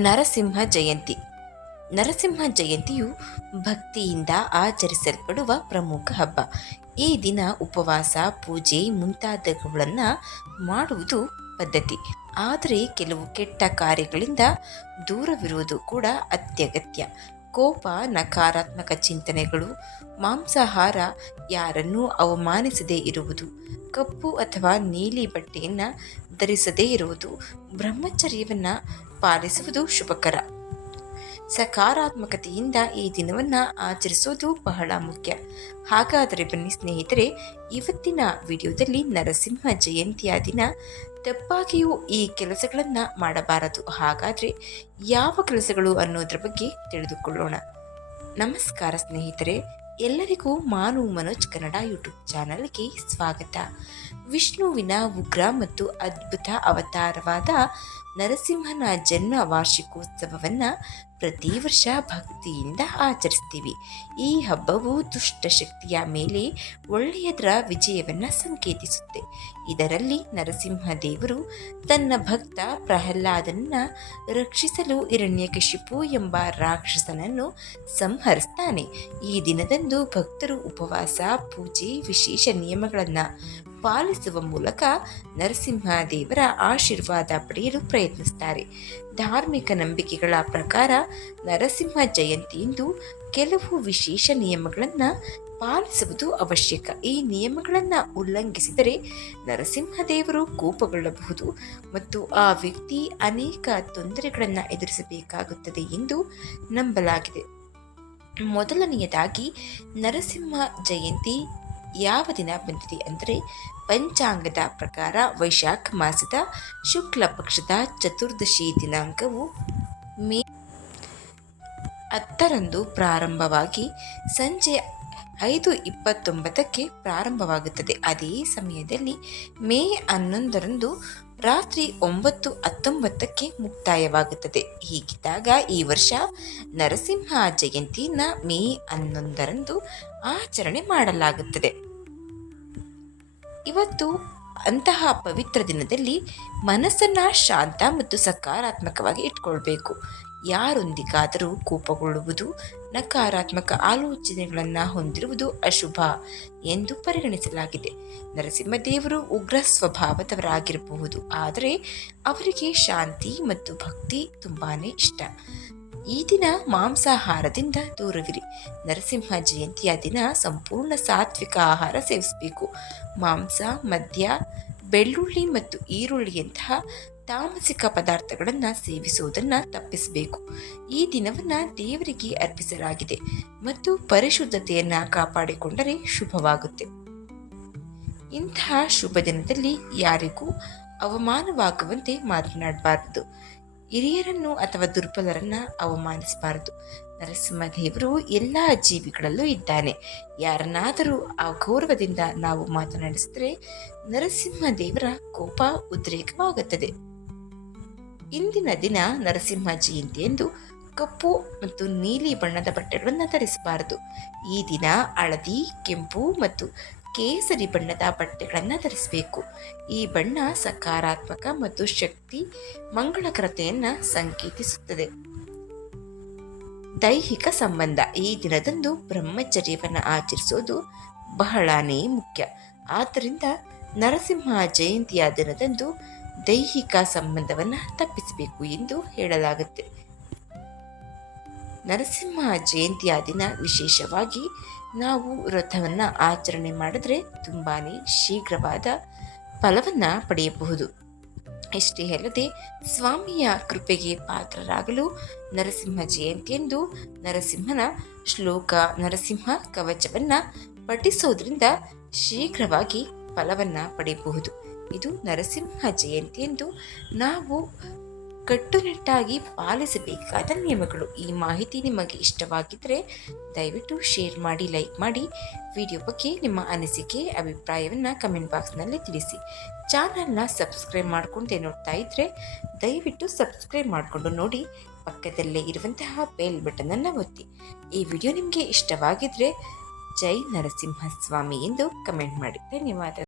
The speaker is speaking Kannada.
ನರಸಿಂಹ ಜಯಂತಿ. ನರಸಿಂಹ ಜಯಂತಿಯು ಭಕ್ತಿಯಿಂದ ಆಚರಿಸಲ್ಪಡುವ ಪ್ರಮುಖ ಹಬ್ಬ. ಈ ದಿನ ಉಪವಾಸ, ಪೂಜೆ ಮುಂತಾದವುಗಳನ್ನು ಮಾಡುವುದು ಪದ್ಧತಿ. ಆದರೆ ಕೆಲವು ಕೆಟ್ಟ ಕಾರ್ಯಗಳಿಂದ ದೂರವಿರುವುದು ಕೂಡ ಅತ್ಯಗತ್ಯ. ಕೋಪ, ನಕಾರಾತ್ಮಕ ಚಿಂತನೆಗಳು, ಮಾಂಸಾಹಾರ ಯಾರನ್ನೂ ಅವಮಾನಿಸದೇ ಇರುವುದು, ಕಪ್ಪು ಅಥವಾ ನೀಲಿ ಬಟ್ಟೆಯನ್ನು ಧರಿಸದೇ ಇರುವುದು, ಬ್ರಹ್ಮಚರ್ಯವನ್ನು ಪಾಲಿಸುವುದು ಶುಭಕರ. ಸಕಾರಾತ್ಮಕತೆಯಿಂದ ಈ ದಿನವನ್ನು ಆಚರಿಸೋದು ಬಹಳ ಮುಖ್ಯ. ಹಾಗಾದರೆ ಬನ್ನಿ ಸ್ನೇಹಿತರೆ, ಇವತ್ತಿನ ವಿಡಿಯೋದಲ್ಲಿ ನರಸಿಂಹ ಜಯಂತಿಯ ದಿನ. ತಪ್ಪಾಗಿಯೂ ಈ ಕೆಲಸಗಳನ್ನು ಮಾಡಬಾರದು. ಹಾಗಾದರೆ ಯಾವ ಕೆಲಸಗಳು ಅನ್ನೋದ್ರ ಬಗ್ಗೆ ತಿಳಿದುಕೊಳ್ಳೋಣ. ನಮಸ್ಕಾರ ಸ್ನೇಹಿತರೆ, ಎಲ್ಲರಿಗೂ ಮಾನು ಮನೋಜ್ ಕನ್ನಡ ಯೂಟ್ಯೂಬ್ ಚಾನಲ್ಗೆ ಸ್ವಾಗತ. ವಿಷ್ಣುವಿನ ಉಗ್ರ ಮತ್ತು ಅದ್ಭುತ ಅವತಾರವಾದ ನರಸಿಂಹನ ಜನ್ಮ ವಾರ್ಷಿಕೋತ್ಸವವನ್ನು ಪ್ರತಿ ವರ್ಷ ಭಕ್ತಿಯಿಂದ ಆಚರಿಸ್ತೀವಿ. ಈ ಹಬ್ಬವು ದುಷ್ಟಶಕ್ತಿಯ ಮೇಲೆ ಒಳ್ಳೆಯದರ ವಿಜಯವನ್ನು ಸಂಕೇತಿಸುತ್ತೆ. ಇದರಲ್ಲಿ ನರಸಿಂಹ ದೇವರು ತನ್ನ ಭಕ್ತ ಪ್ರಹ್ಲಾದನನ್ನು ರಕ್ಷಿಸಲು ಹಿರಣ್ಯಕಶಿಪು ಎಂಬ ರಾಕ್ಷಸನನ್ನು ಸಂಹರಿಸ್ತಾನೆ. ಈ ದಿನದಂದು ಭಕ್ತರು ಉಪವಾಸ, ಪೂಜೆ, ವಿಶೇಷ ನಿಯಮಗಳನ್ನು ಪಾಲಿಸುವ ಮೂಲಕ ನರಸಿಂಹದೇವರ ಆಶೀರ್ವಾದ ಪಡೆಯಲು ಪ್ರಯತ್ನಿಸುತ್ತಾರೆ ಧಾರ್ಮಿಕ ನಂಬಿಕೆಗಳ ಪ್ರಕಾರ ನರಸಿಂಹ ಜಯಂತಿಯಂದು ಕೆಲವು ವಿಶೇಷ ನಿಯಮಗಳನ್ನು ಪಾಲಿಸುವುದು ಅವಶ್ಯಕ. ಈ ನಿಯಮಗಳನ್ನು ಉಲ್ಲಂಘಿಸಿದರೆ ನರಸಿಂಹದೇವರು ಕೋಪಗೊಳ್ಳಬಹುದು ಮತ್ತು ಆ ವ್ಯಕ್ತಿ ಅನೇಕ ತೊಂದರೆಗಳನ್ನು ಎದುರಿಸಬೇಕಾಗುತ್ತದೆ ಎಂದು ನಂಬಲಾಗಿದೆ. ಮೊದಲನೆಯದಾಗಿ ನರಸಿಂಹ ಜಯಂತಿ ಯಾವ ದಿನ ಬಂದಿದೆ ಅಂದರೆ ಪಂಚಾಂಗದ ಪ್ರಕಾರ ವೈಶಾಖ ಮಾಸದ ಶುಕ್ಲ ಪಕ್ಷದ ಚತುರ್ದಶಿ ದಿನಾಂಕವು ಮೇ ಹತ್ತರಂದು ಪ್ರಾರಂಭವಾಗಿ ಸಂಜೆ ಐದು ಇಪ್ಪತ್ತೊಂಬತ್ತಕ್ಕೆ ಪ್ರಾರಂಭವಾಗುತ್ತದೆ. ಅದೇ ಸಮಯದಲ್ಲಿ ಮೇ ಹನ್ನೊಂದರಂದು ರಾತ್ರಿ ಒಂಬತ್ತು ಹತ್ತೊಂಬತ್ತಕ್ಕೆ ಮುಕ್ತಾಯವಾಗುತ್ತದೆ. ಹೀಗಿದ್ದಾಗ ಈ ವರ್ಷ ನರಸಿಂಹ ಜಯಂತಿನ ಮೇ ಹನ್ನೊಂದರಂದು ಆಚರಣೆ ಮಾಡಲಾಗುತ್ತದೆ. ಇವತ್ತು ಅಂತಹ ಪವಿತ್ರ ದಿನದಲ್ಲಿ ಮನಸ್ಸನ್ನು ಶಾಂತ ಮತ್ತು ಸಕಾರಾತ್ಮಕವಾಗಿ ಇಟ್ಕೊಳ್ಬೇಕು. ಯಾರೊಂದಿಗಾದರೂ ಕೋಪಗೊಳ್ಳುವುದು, ನಕಾರಾತ್ಮಕ ಆಲೋಚನೆಗಳನ್ನು ಹೊಂದಿರುವುದು ಅಶುಭ ಎಂದು ಪರಿಗಣಿಸಲಾಗಿದೆ. ನರಸಿಂಹದೇವರು ಉಗ್ರ ಸ್ವಭಾವದವರಾಗಿರಬಹುದು, ಆದರೆ ಅವರಿಗೆ ಶಾಂತಿ ಮತ್ತು ಭಕ್ತಿ ತುಂಬಾ ಇಷ್ಟ. ಈ ದಿನ ಮಾಂಸಾಹಾರದಿಂದ ದೂರವಿರಿ. ನರಸಿಂಹ ಜಯಂತಿಯ ದಿನ ಸಂಪೂರ್ಣ ಸಾತ್ವಿಕ ಆಹಾರ ಸೇವಿಸಬೇಕು. ಮಾಂಸ, ಮದ್ಯ, ಬೆಳ್ಳುಳ್ಳಿ ಮತ್ತು ಈರುಳ್ಳಿಯಂತಹ ತಾಮಸಿಕ ಪದಾರ್ಥಗಳನ್ನು ಸೇವಿಸುವುದನ್ನು ತಪ್ಪಿಸಬೇಕು. ಈ ದಿನವನ್ನು ದೇವರಿಗೆ ಅರ್ಪಿಸಲಾಗಿದೆ ಮತ್ತು ಪರಿಶುದ್ಧತೆಯನ್ನು ಕಾಪಾಡಿಕೊಂಡರೆ ಶುಭವಾಗುತ್ತೆ. ಇಂತಹ ಶುಭ ದಿನದಲ್ಲಿ ಯಾರಿಗೂ ಅವಮಾನವಾಗುವಂತೆ ಮಾತನಾಡಬಾರದು. ಹಿರಿಯರನ್ನು ಅಥವಾ ದುರ್ಬಲರನ್ನ ಅವಮಾನಿಸಬಾರದು. ನರಸಿಂಹದೇವರು ಎಲ್ಲ ಜೀವಿಗಳಲ್ಲೂ ಇದ್ದಾನೆ. ಯಾರನ್ನಾದರೂ ಆ ಗೌರವದಿಂದ ನಾವು ಮಾತನಾಡಿಸಿದರೆ ನರಸಿಂಹದೇವರ ಕೋಪ ಉದ್ರೇಕವಾಗುತ್ತದೆ. ಇಂದಿನ ದಿನ ನರಸಿಂಹ ಜಯಂತಿ ಎಂದು ಕಪ್ಪು ಮತ್ತು ನೀಲಿ ಬಣ್ಣದ ಬಟ್ಟೆಗಳನ್ನು ಧರಿಸಬಾರದು. ಈ ದಿನ ಹಳದಿ, ಕೆಂಪು ಮತ್ತು ಕೇಸರಿ ಬಣ್ಣದ ಬಟ್ಟೆಗಳನ್ನು ಧರಿಸಬೇಕು. ಈ ಬಣ್ಣ ಸಕಾರಾತ್ಮಕ ಮತ್ತು ಶಕ್ತಿ ಮಂಗಳಕರತೆಯನ್ನು ಸಂಕೇತಿಸುತ್ತದೆ. ದೈಹಿಕ ಸಂಬಂಧ, ಈ ದಿನದಂದು ಬ್ರಹ್ಮಚರ್ಯವನ್ನು ಆಚರಿಸೋದು ಬಹಳನೇ ಮುಖ್ಯ. ಆದ್ದರಿಂದ ನರಸಿಂಹ ಜಯಂತಿಯ ದಿನದಂದು ದೈಹಿಕ ಸಂಬಂಧವನ್ನು ತಪ್ಪಿಸಬೇಕು ಎಂದು ಹೇಳಲಾಗುತ್ತೆ. ನರಸಿಂಹ ಜಯಂತಿಯ ದಿನ ವಿಶೇಷವಾಗಿ ನಾವು ವ್ರತವನ್ನು ಆಚರಣೆ ಮಾಡಿದ್ರೆ ತುಂಬಾ ಶೀಘ್ರವಾದ ಫಲವನ್ನು ಪಡೆಯಬಹುದು. ಇಷ್ಟೇ ಅಲ್ಲದೆ ಸ್ವಾಮಿಯ ಕೃಪೆಗೆ ಪಾತ್ರರಾಗಲು ನರಸಿಂಹ ಜಯಂತಿಯಂದು ನರಸಿಂಹನ ಶ್ಲೋಕ, ನರಸಿಂಹ ಕವಚವನ್ನು ಪಠಿಸೋದ್ರಿಂದ ಶೀಘ್ರವಾಗಿ ಫಲವನ್ನು ಪಡೆಯಬಹುದು. ಇದು ನರಸಿಂಹ ಜಯಂತಿಯಂದು ನಾವು ಕಟ್ಟುನಿಟ್ಟಾಗಿ ಪಾಲಿಸಬೇಕಾದ ನಿಯಮಗಳು. ಈ ಮಾಹಿತಿ ನಿಮಗೆ ಇಷ್ಟವಾಗಿದ್ದರೆ ದಯವಿಟ್ಟು ಶೇರ್ ಮಾಡಿ, ಲೈಕ್ ಮಾಡಿ. ವಿಡಿಯೋ ಬಗ್ಗೆ ನಿಮ್ಮ ಅನಿಸಿಕೆ, ಅಭಿಪ್ರಾಯವನ್ನು ಕಮೆಂಟ್ ಬಾಕ್ಸ್ನಲ್ಲಿ ತಿಳಿಸಿ. ಚಾನಲ್ನ ಸಬ್ಸ್ಕ್ರೈಬ್ ಮಾಡಿಕೊಂಡೇ ನೋಡ್ತಾ ಇದ್ದರೆ ದಯವಿಟ್ಟು ಸಬ್ಸ್ಕ್ರೈಬ್ ಮಾಡಿಕೊಂಡು ನೋಡಿ. ಪಕ್ಕದಲ್ಲೇ ಇರುವಂತಹ ಬೆಲ್ ಬಟನನ್ನು ಒತ್ತಿ. ಈ ವಿಡಿಯೋ ನಿಮಗೆ ಇಷ್ಟವಾಗಿದ್ದರೆ ಜೈ ನರಸಿಂಹಸ್ವಾಮಿ ಎಂದು ಕಮೆಂಟ್ ಮಾಡಿ. ಧನ್ಯವಾದ.